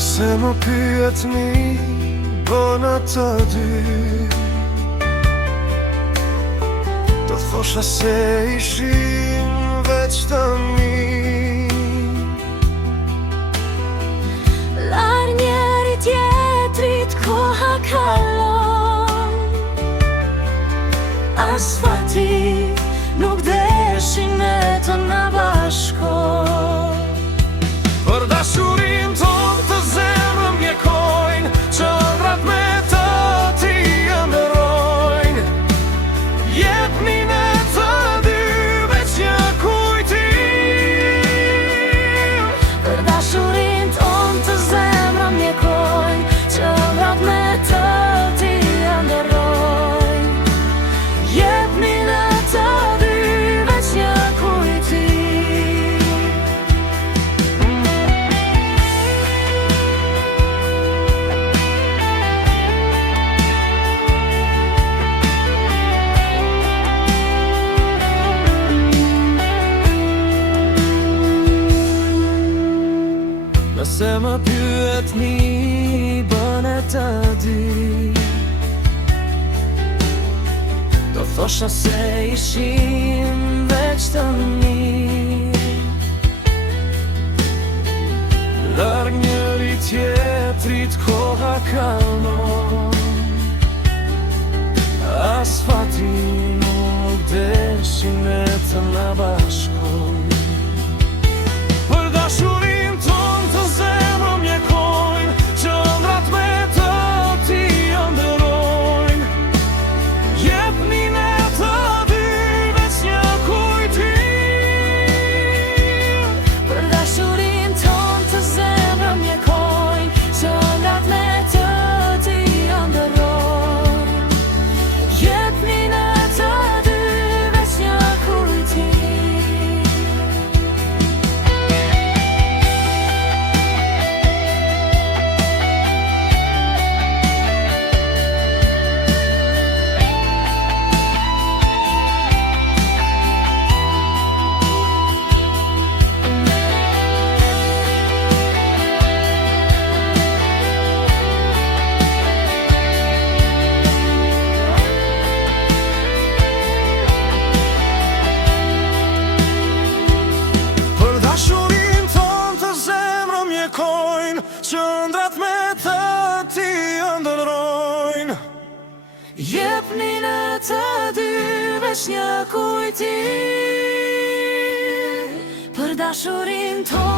Se më pyetni, bëna të dy, do thosha se ishim veç të mi. Lar njeri tjetrit koha kalon, as fati nuk deshin me të na bashkon. Për dashurin ton të zemrën mjekojnë, qëndrat me të ti ëndërrojnë. Jepni në të dy veç një kujtim. Për dashurin ton të zemrën mjekojnë, qëndrat me të ti ëndërrojnë. Jepni në të dy veç një kujtim. Nëse më pyetni, bëne të dy, do thosha se ishim veç të mirë. Larg njëri tjetrit koha kalon, as fati nuk deshin me të na bashkon. Për dashurin ton të zemrën mjekojnë, qëndrat me të ti ëndërrojnë. Jepni në të dy veç një kujtim. Për dashurin ton të zemrën mjekojnë, qëndrat me të ti ëndërrojnë. Jepni në të dy veç një kujtim. Për dashurin ton të zemrën mjekojnë, qëndrat me të ti ëndërrojnë. Jepni në të dy veç një kujtim. Për dashurin ton